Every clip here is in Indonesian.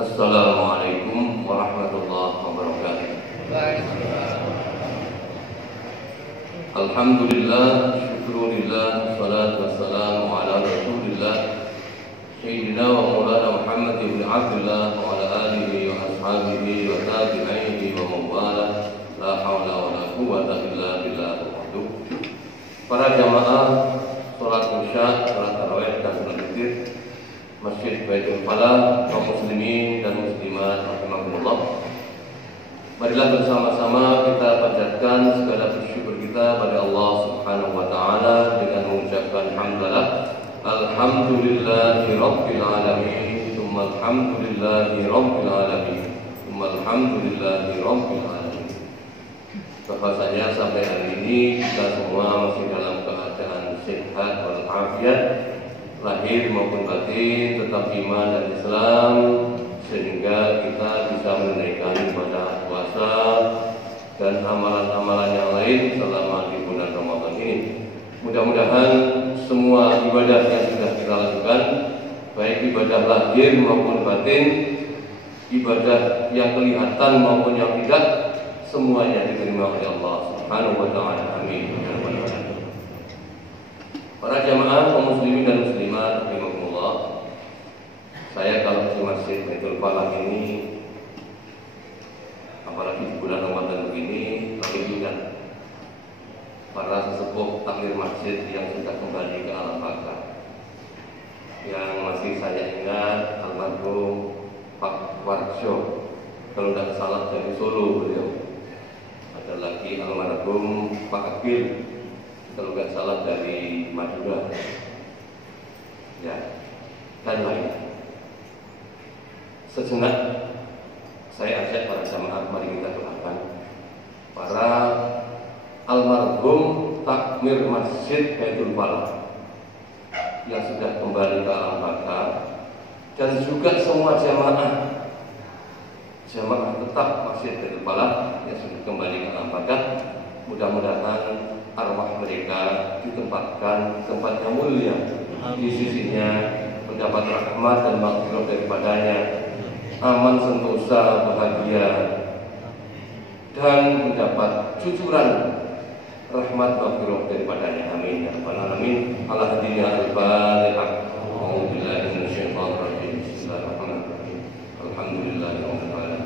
Assalamualaikum warahmatullahi wabarakatuh. Alhamdulillah, syukurillah, salatu wassalamu ala rasulillah Sayyidina wa maulana Muhammad ibn Abdullah wa ala alihi wa ashabihi wa tabi'aihi wa mawala. La hawla wa la quwwata illa billah. Para jamaah salat isya, salat tarawih dan salat witir Masjid Baitul Falah, kaum muslimin dan muslimat rahimakumullah. Marilah bersama-sama kita panjatkan segala bersyukur kita pada Allah Subhanahu wa taala dengan mengucapkan hamdalah. Alhamdulillahi rabbil alamin, tsumma alhamdulillahi rabbil alamin, tsumma alhamdulillahi rabbil alamin. Bahwasanya sampai hari ini kita semua masih dalam keadaan sehat walafiat, lahir maupun batin, tetap iman dan Islam, sehingga kita bisa menunaikan ibadah puasa dan amalan-amalan yang lain selama di bulan Ramadan ini. Mudah-mudahan semua ibadah yang sudah kita lakukan, baik ibadah lahir maupun batin, ibadah yang kelihatan maupun yang tidak, semuanya diterima oleh Allah Subhanahu wa taala. Amin. Para jamaah kaum muslimin dan muslimat rahimakumullah, saya kalau di Masjid Baitul Falah ini, apalagi di bulan Ramadan begini, kami ingat para sesepuh takmir masjid yang sudah kembali ke alam baka. Yang masih saya ingat almarhum Pak Warjo, kalau tidak salah dari Solo beliau. Ada lagi almarhum Pak Akil, kalau nggak salah dari Madura, ya, dan lain. Sejenak saya ajak para jamaah, mari kita doakan para almarhum takmir Masjid Baitul Falah yang sudah kembali ke alam baka, dan juga semua jamaah tetap Masjid Baitul Falah yang sudah kembali ke alam baka. Mudah-mudahan arwah mereka ditempatkan tempat yang mulia di sisinya, mendapat rahmat dan maghfirah daripadanya, aman sentosa bahagia, dan mendapat cucuran rahmat maghfirah daripadanya. Amin ya rabbal alamin. Ala hadina al-Fatihah. A'udzubillahi minasyaitonir rajim. Bismillahirrahmanirrahim. Alhamdulillahirabbil alamin.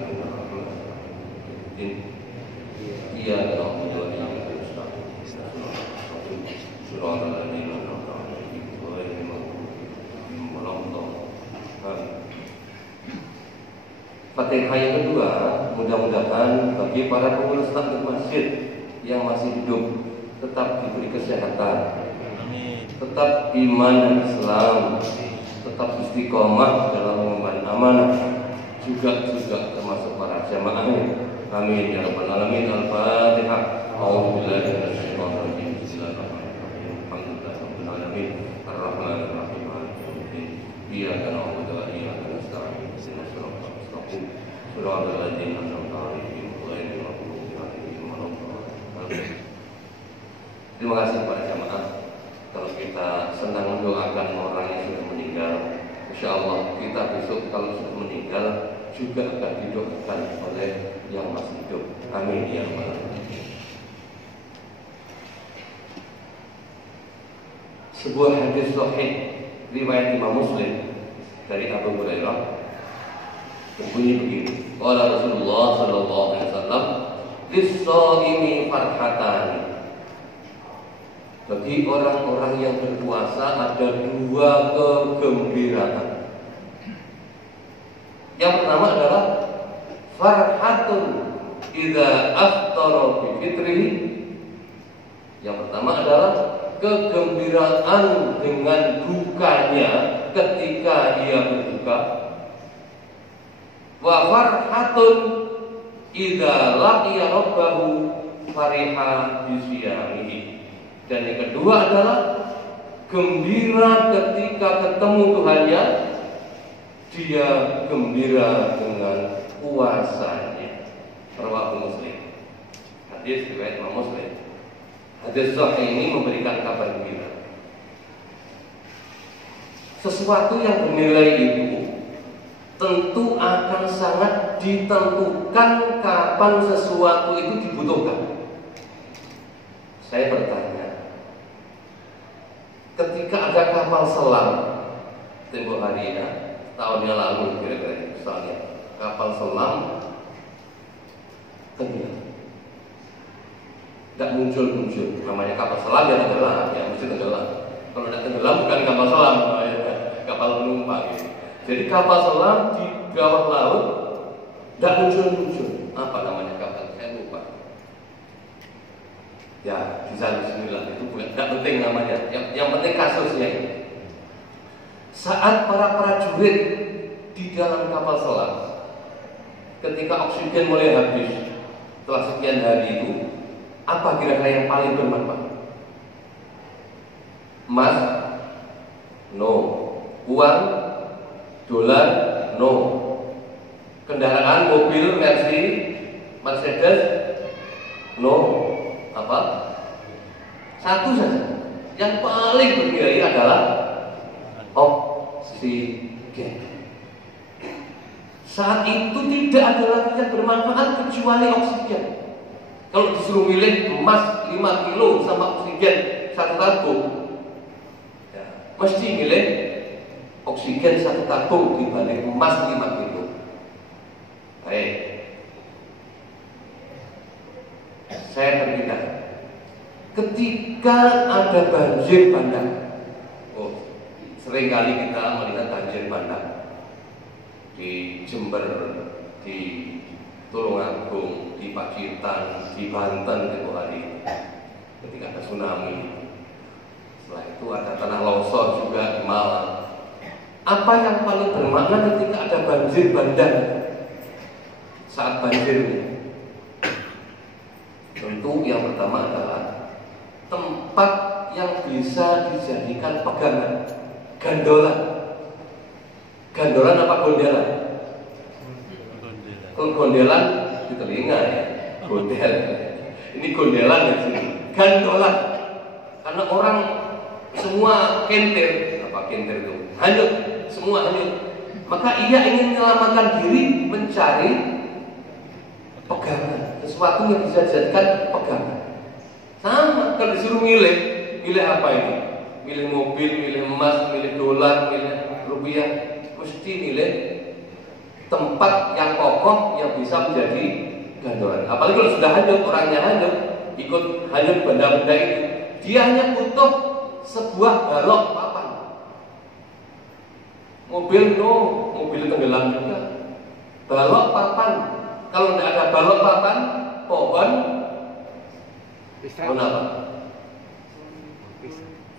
Iyyaka na'budu wa iyyaka Fatihah yang kedua, mudah-mudahan bagi para pengurus takmir masjid yang masih hidup tetap diberi kesehatan, tetap iman dan Islam, tetap istiqomah dalam mengemban amanah, juga termasuk para jamaahnya. Amin ya rabbal alamin. Al-Fatihah. A'udzubillahi minasyaitonir rajim. Bismillahirrahmanirrahim. Alhamdulillahirabbil alamin. Arrahmanir rahim. Maliki yaumiddin. Iyyaka na'budu wa iyyaka nasta'in. Ihdinas siratal mustaqim. Shiratal ladzina an'amta 'alaihim ghairil maghdubi 'alaihim waladdallin. Terima kasih para jamaah. Kalau kita senang mendoakan orang yang sudah meninggal, insyaallah kita besok kalau sudah meninggal juga akan didoakan oleh yang masih hidup. Amin ya rabbal alamin. Sebuah hadis sahih riwayat Imam Muslim dari Abu Hurairah berbunyi begini. Qala Rasulullah sallallahu alaihi wasallam, "Lis-shaimi farhatan." Bagi orang-orang yang berpuasa ada dua kegembiraan. Yang pertama adalah farhatun idza aftara bi fitrihi. Yang pertama adalah kegembiraan dengan bukanya ketika ia berbuka. Wa farhatun idza laqiya rabbahu fariha bi siyamihi. Dan yang kedua adalah gembira ketika ketemu Tuhannya, dia gembira dengan puasanya. Rawahu Muslim. Hadis riwayat Imam Muslim. Hadis sahih ini memberikan kabar gembira. Sesuatu yang bernilai itu tentu akan sangat ditentukan kapan sesuatu itu dibutuhkan. Saya bertanya, ketika ada kapal selam tempoh hari ya, tahun yang lalu kira-kira misalnya kapal selam tenggelam, tidak muncul-muncul, namanya kapal selam ya tenggelam, ya mesti tenggelam. Kalau tidak tenggelam bukan kapal selam, ya, kapal penumpang. Ya. Jadi kapal selam di bawah laut tidak muncul-muncul. Apa namanya kapal? Saya lupa. Ya, bisa bismillah itu bukan tidak penting namanya. Yang penting kasusnya ini. Saat para prajurit di dalam kapal selam, ketika oksigen mulai habis setelah sekian hari itu, apa kira-kira yang paling bermanfaat? Emas? No. Uang? Dolar? No. Kendaraan, mobil, Mercedes? No. Apa? Satu saja. Yang paling bernilai adalah oksigen. Saat itu tidak ada lagi yang bermanfaat kecuali oksigen. Kalau disuruh milih emas 5 kilo sama oksigen 1 tabung, ya, mesti milih oksigen 1 tabung dibanding emas 5 kilo. Baik, saya berpikir ketika ada banjir bandang, seringkali kita melihat banjir bandang di Jember, di Tulungagung, di Pacitan, di Banten tempoh hari ketika ada tsunami. Setelah itu ada tanah longsor juga di Malang. Apa yang paling bermakna ketika ada banjir bandang saat banjir ini? Tentu yang pertama adalah tempat yang bisa dijadikan pegangan. Gandolan. Gandolan apa gondelan? Kalau gondelan di telinga ya, gondel. Ini gondelan di sini. Gandolan. Karena orang semua kentir, apa kentir itu? Hanyut, semua hanyut. Maka ia ingin menyelamatkan diri mencari pegangan, sesuatu yang bisa dijadikan pegangan. Sama kalau disuruh milih apa ini? Milih mobil, milih emas, milih dolar, milih rupiah, mesti milih tempat yang kokoh yang bisa menjadi gandolan. Apalagi kalau sudah hanyut, orangnya hanyut, ikut hanyut benda-benda itu, dia hanya butuh sebuah balok papan. Mobil mobil tenggelam juga. Balok papan. Kalau tidak ada balok papan, pohon apa?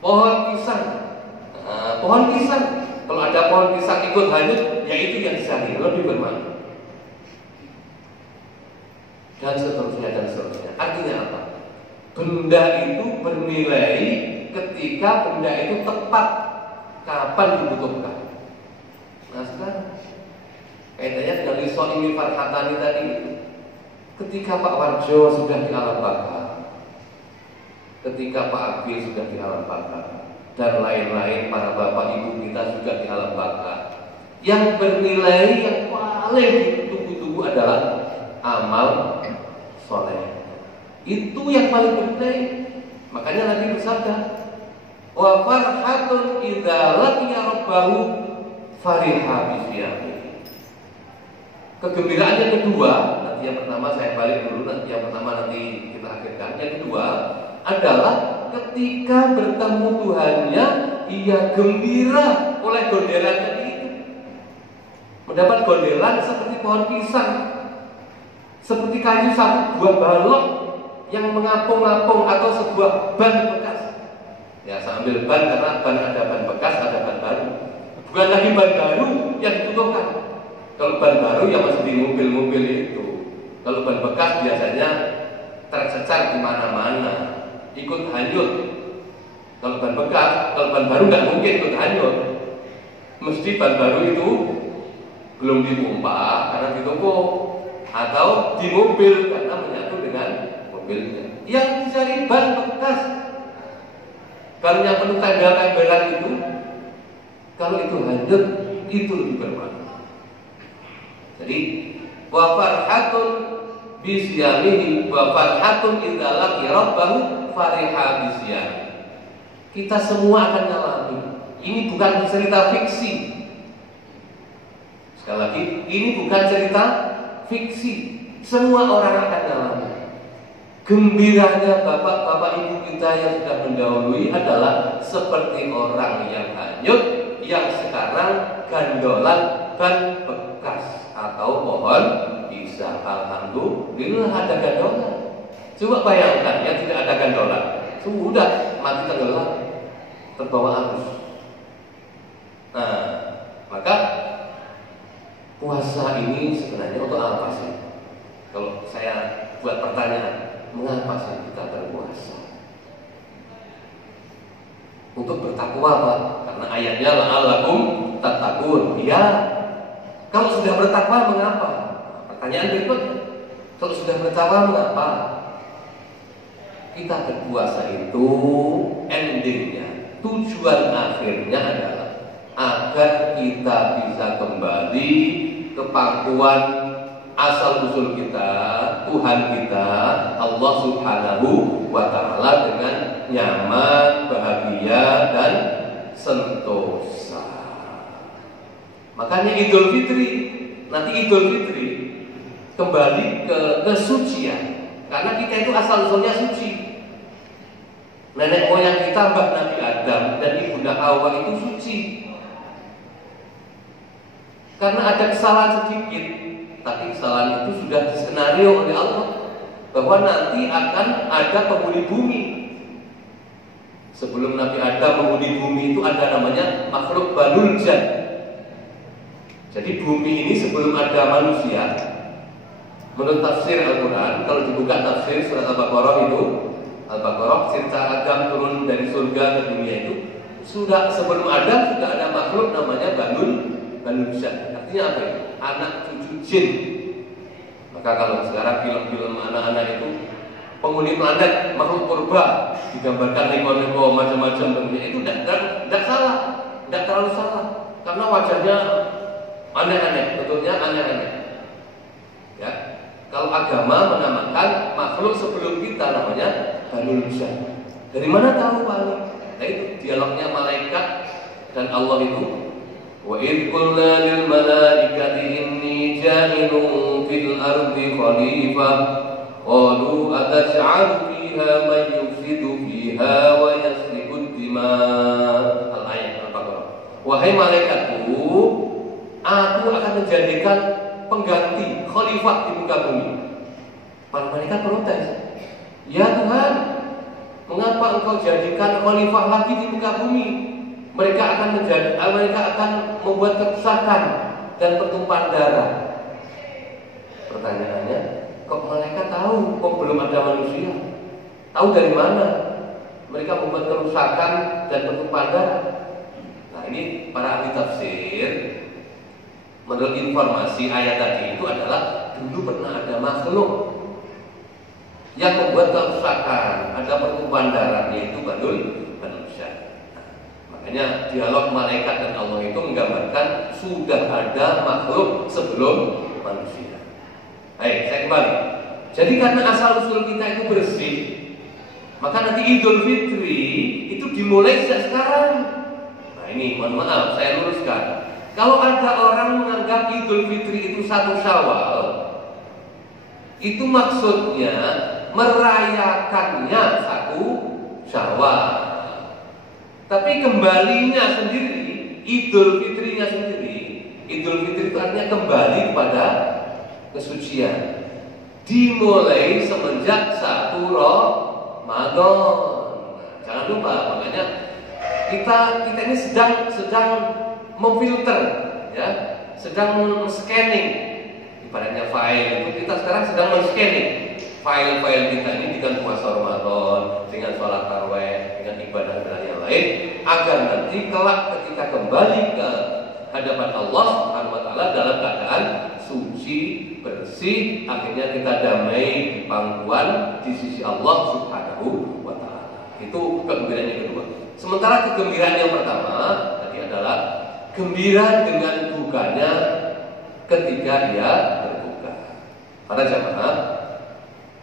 Pohon pisang. Nah, pohon pisang. Kalau ada pohon pisang ikut hanyut, ya itu yang dicari, lebih bermakna. Dan seterusnya. Artinya apa? Benda itu bernilai ketika benda itu tepat kapan dibutuhkan. Nah sekarang kaitannya dengan Liso ini Farhatani tadi itu. Ketika Pak Warjo sudah di alam baka, ketika Pak Agil sudah di alam baka, dan lain-lain para bapak ibu kita sudah di alam baka, yang bernilai yang paling ditunggu-tunggu adalah amal soleh. Itu yang paling penting. Makanya Nabi bersabda, wa farhatun idza laqiya rabbahu fariha bisyami. Kegembiraan yang kedua, nanti yang pertama saya balik dulu, nanti yang pertama nanti kita akhirkan. Yang kedua adalah ketika bertemu Tuhannya, ia gembira oleh gondelan tadi itu. Mendapat gondelan seperti pohon pisang, seperti kayu satu buah balok yang mengapung-apung atau sebuah ban bekas. Ya, saya ambil ban karena ban ada ban bekas, ada ban baru. Bukan lagi ban baru yang dibutuhkan. Kalau ban baru ya masih di mobil-mobil itu. Kalau ban bekas biasanya tercecar di mana-mana, ikut hanyut. Kalau ban bekas, kalau ban baru nggak mungkin ikut hanyut. Mesti ban baru itu belum dipompa karena di toko atau di mobil karena menyatu dengan mobilnya. Yang dicari ban bekas, ban yang penuh tanggal-tanggalan itu, kalau itu hanyut itu lebih bermakna. Jadi wa farhatun bisyamihi wa farhatun idza laqi rabbahu fariha bisyami. Kita semua akan ngalami. Ini bukan cerita fiksi. Sekali lagi, ini bukan cerita fiksi. Semua orang akan ngalami. Gembiranya bapak-bapak ibu kita yang sudah mendahului adalah seperti orang yang hanyut, yang sekarang gandolan ban bekas atau pohon bisa. Alhamdulillah ada gandolan. Coba bayangkan ya, tidak ada gandolan, sudah mati tenggelam, terbawa arus. Nah, maka puasa ini sebenarnya untuk apa sih? Kalau saya buat pertanyaan, mengapa sih kita berpuasa? Untuk bertakwa apa? Karena ayatnya la'allakum tattaqun. Ya, kalau sudah bertakwa mengapa? Pertanyaan berikutnya, kalau sudah bertakwa mengapa? Kita berpuasa itu endingnya, tujuan akhirnya adalah agar kita bisa kembali ke pangkuan asal usul kita, Tuhan kita, Allah Subhanahu wa Ta'ala, dengan nyaman, bahagia, dan sentosa. Makanya Idul Fitri, nanti Idul Fitri kembali ke kesucian, karena kita itu asal usulnya suci. Nenek moyang kita, Mbah Nabi Adam dan Ibunda Hawa itu suci. Karena ada kesalahan sedikit, tapi kesalahan itu sudah diskenario oleh Allah bahwa nanti akan ada penghuni bumi. Sebelum Nabi Adam menghuni bumi itu ada namanya makhluk Banul Jan. Jadi bumi ini sebelum ada manusia, menurut tafsir Al-Quran, kalau dibuka tafsir surat Al-Baqarah itu, Al-Baqarah cerita Adam turun dari surga ke dunia itu, sudah sebelum Adam sudah ada makhluk namanya Banul Jan. Artinya apa itu? Anak cucu jin. Maka kalau sekarang film-film anak-anak itu penghuni planet, makhluk purba, digambarkan neko-neko macam-macam bentuknya, itu tidak salah, tidak terlalu salah, karena wajahnya aneh-aneh, bentuknya aneh-aneh. Ya, kalau agama menamakan makhluk sebelum kita namanya Banul Jan. Dari mana tahu Pak Ali? Nah itu dialognya malaikat dan Allah itu. Wa idh qulna lil malaikati inni ja'ilun fil ardi khalifah qalu ataj'alu fiha man yufsidu fiha wa yasfiku dima'. Al-ayat Al-Baqarah. Wahai malaikatku, aku akan menjadikan pengganti khalifah di muka bumi. Para malaikat protes. Ya Tuhan, mengapa engkau jadikan khalifah lagi di muka bumi? Mereka akan membuat kerusakan dan pertumpahan darah. Pertanyaannya, kok mereka tahu? Kok belum ada manusia? Tahu dari mana? Mereka membuat kerusakan dan pertumpahan darah. Nah ini para ahli tafsir, menurut informasi ayat tadi itu adalah dulu pernah ada makhluk yang membuat kerusakan, ada pertumpahan darah, yaitu Banul Jan. Makanya dialog malaikat dan Allah itu menggambarkan sudah ada makhluk sebelum manusia. Baik, saya kembali. Jadi karena asal usul kita itu bersih, maka nanti Idul Fitri itu dimulai sejak sekarang. Nah ini mohon maaf, saya luruskan. Kalau ada orang menganggap Idul Fitri itu 1 Syawal, itu maksudnya merayakannya 1 Syawal. Tapi kembalinya sendiri, Idul Fitrinya sendiri, Idul Fitri itu artinya kembali kepada kesucian. Dimulai semenjak 1 Ramadan. Jangan lupa, makanya kita ini sedang memfilter, ya, sedang scanning. Ibaratnya file itu kita sekarang sedang men-scanning file-file kita ini dengan puasa Ramadan, dengan sholat tarawih, dengan ibadah-ibadah yang lain, agar nanti kelak ketika kembali ke hadapan Allah Subhanahu wa Ta'ala dalam keadaan suci, bersih, akhirnya kita damai di pangkuan di sisi Allah Subhanahu wa Ta'ala. Itu kegembiraan yang kedua. Sementara kegembiraan yang pertama tadi adalah gembira dengan bukanya ketika dia berbuka. Para jamaah,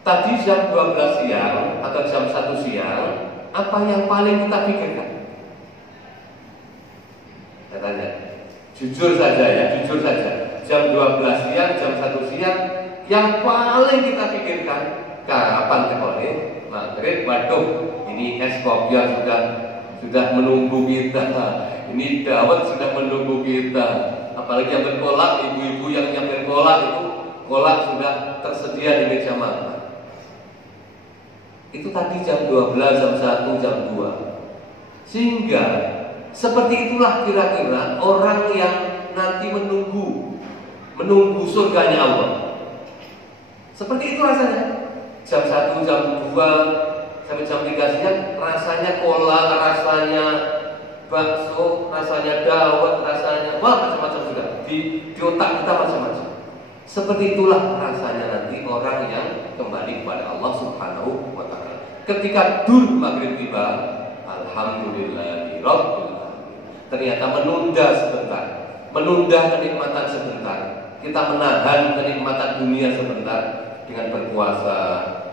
tadi jam 12 siang atau jam 1 siang, apa yang paling kita pikirkan? Saya tanya, jujur saja ya, jujur saja. Jam 12 siang, jam 1 siang, yang paling kita pikirkan kapan tekone maghrib. Waduh, ini es kopior sudah menunggu kita, ini dawet sudah menunggu kita. Apalagi yang berkolak, ibu-ibu yang nyamper kolak itu, kolak sudah tersedia di meja makan. Itu tadi jam 12, jam 1, jam 2. Sehingga seperti itulah kira-kira orang yang nanti menunggu surganya Allah. Seperti itu rasanya. Jam 1, jam 2 sampai jam 3 siang rasanya kolak, rasanya bakso, rasanya dawet, rasanya macam-macam sudah di otak kita macam-macam. Seperti itulah rasanya nanti orang yang kembali kepada Allah Subhanahu wa ta'ala. Ketika dur maghrib tiba, alhamdulillahirabbil alamin. Ternyata menunda sebentar, menunda kenikmatan sebentar. Kita menahan kenikmatan dunia sebentar dengan berpuasa,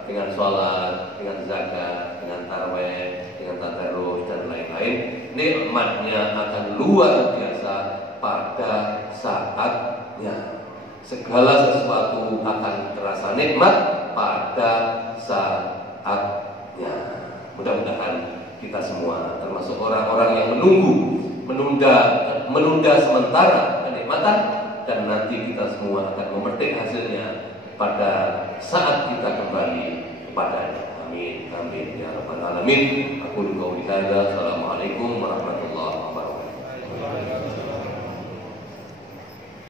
dengan sholat, dengan zakat, dengan tarawih, dengan tadarus dan lain-lain. Nikmatnya akan luar biasa pada saatnya. Segala sesuatu akan terasa nikmat pada saatnya. Mudah-mudahan kita semua termasuk orang-orang yang menunda sementara kenikmatan, dan nanti kita semua akan memetik hasilnya pada saat kita kembali kepadanya. Amin, amin ya rabbal alamin. Aku qauli hadza. Assalamualaikum warahmatullahi wabarakatuh.